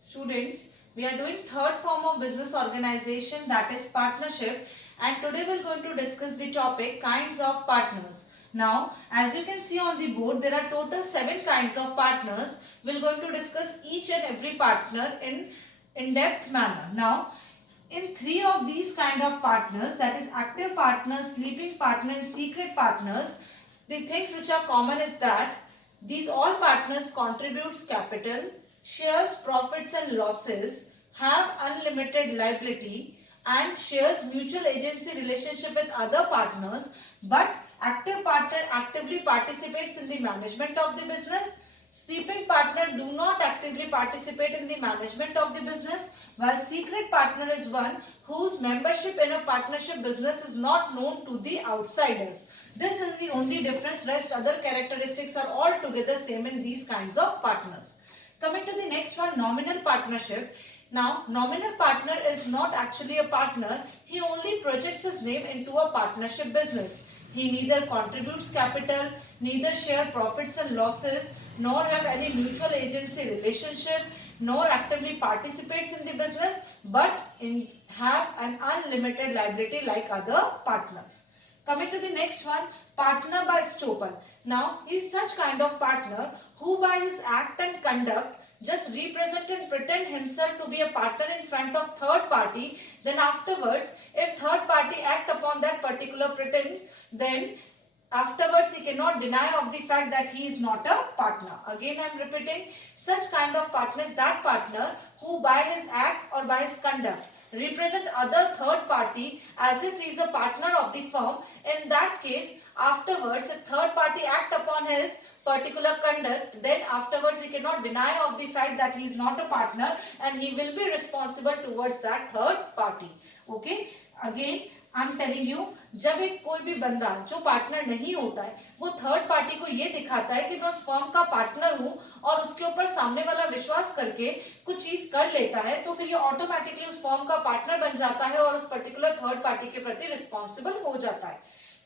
Students, we are doing third form of business organization, that is partnership, and today we are going to discuss the topic kinds of partners. Now, as you can see on the board, there are total 7 kinds of partners. We are going to discuss each and every partner in depth manner. Now, in 3 of these kind of partners, that is active partners, sleeping partners, secret partners, the things which are common is that these all partners contributes capital, shares profits and losses, have unlimited liability, and shares mutual agency relationship with other partners, but active partner actively participates in the management of the business. Sleeping partner do not actively participate in the management of the business, while secret partner is one whose membership in a partnership business is not known to the outsiders. This is the only difference. Rest other characteristics are altogether same in these kinds of partners. Coming to the next one, nominal partnership. Now, nominal partner is not actually a partner. He only projects his name into a partnership business. He neither contributes capital, neither share profits and losses, nor have any mutual agency relationship, nor actively participates in the business, but have an unlimited liability like other partners. Coming to the next one, partner by estoppel. Now, he is such kind of partner who by his act and conduct just represent and pretend himself to be a partner in front of third party. Then afterwards, if third party act upon that particular pretense, then afterwards he cannot deny of the fact that he is not a partner. Again I am repeating, such kind of partner is that partner who by his act or by his conduct represent other third party as if he is a partner of the firm. In that case, afterwards if third party act upon his particular conduct, then afterwards he cannot deny of the fact that he is not a partner and he will be responsible towards that third party. Okay, again I am telling you, जब एक कोई भी बंदा जो partner नहीं होता है वो थर्ड पार्टी को ये दिखाता है कि मैं उस फर्म का पार्टनर हूं और उसके ऊपर सामने वाला विश्वास करके कुछ चीज कर लेता है, तो फिर ये ऑटोमेटिकली उस फर्म का पार्टनर बन जाता है और उस पर्टिकुलर थर्ड पार्टी के प्रति रिस्पॉन्सिबल हो जाता है.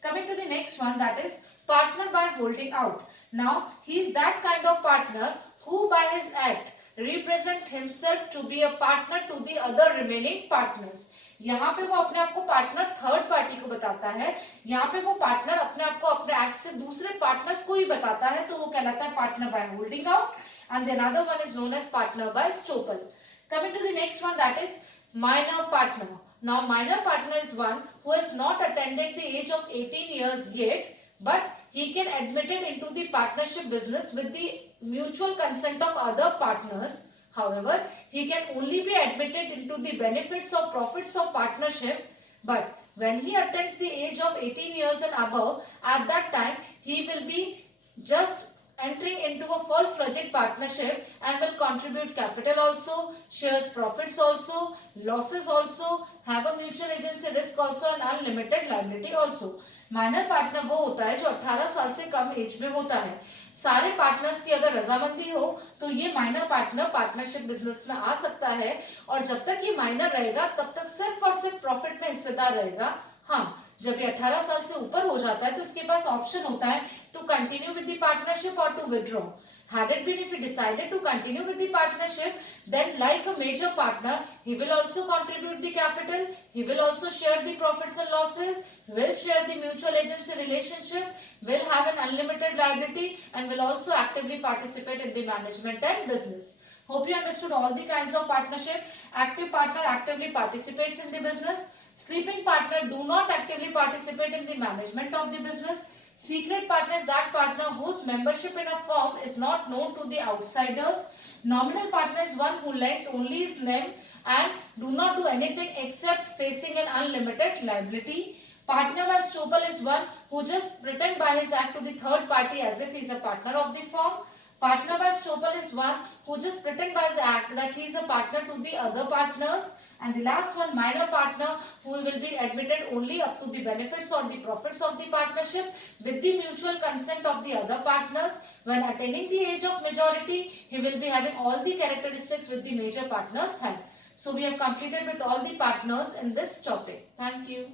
Coming to the next one, that is partner by holding out. Now he is that kind of partner who by his act represent himself to be a partner to the other remaining partners. यहाँ पे वो अपने आप को partner third party को बताता है, यहाँ पे वो पार्टनर अपने आप को अपने एक्ट से दूसरे पार्टनर्स को ही बताता है, तो वो कहलाता है partner by holding out. And then other one is known as partner by estoppel. Coming to the next one, that is minor partner. Now minor partner is one who has not attained the age of 18 years yet, but he can admitted into the partnership business with the mutual consent of other partners. However, he can only be admitted into the benefits or profits of partnership, but when he attains the age of 18 years and above, at that time he will be just entering into a full-fledged partnership and will contribute capital also, shares profits also, losses also, have a mutual agency risk also and unlimited liability also. Minor partner वो होता है जो 18 साल से कम as में होता है. सारे पार्टनर्स की अगर रजामंदी हो तो ये माइनर पार्टनर पार्टनरशिप बिजनेस में आ सकता है, और जब तक ये माइनर रहेगा तब तक सिर्फ और सिर्फ प्रॉफिट में हिस्सेदार रहेगा. हाँ, जब ये 18 साल से ऊपर हो जाता है तो इसके पास ऑप्शन होता है to continue with the partnership और to withdraw. Had it been if he decided to continue with the partnership, then like a major partner, he will also contribute the capital, he will also share the profits and losses, will share the mutual agency relationship, will have an unlimited liability, and will also actively participate in the management and business. Hope you understood all the kinds of partnership. Active partner actively participates in the business. Sleeping partner do not actively participate in the management of the business. Secret partner is that partner whose membership in a firm is not known to the outsiders. Nominal partner is one who lends only his name and do not do anything except facing an unlimited liability. Partner by estoppel is one who just pretend by his act to the third party as if he is a partner of the firm. Partner by estoppel is one who just pretend by his act that he is a partner to the other partners. And the last one, minor partner, who will be admitted only up to the benefits or the profits of the partnership with the mutual consent of the other partners. When attaining the age of majority, he will be having all the characteristics with the major partners have. So we have completed with all the partners in this topic. Thank you.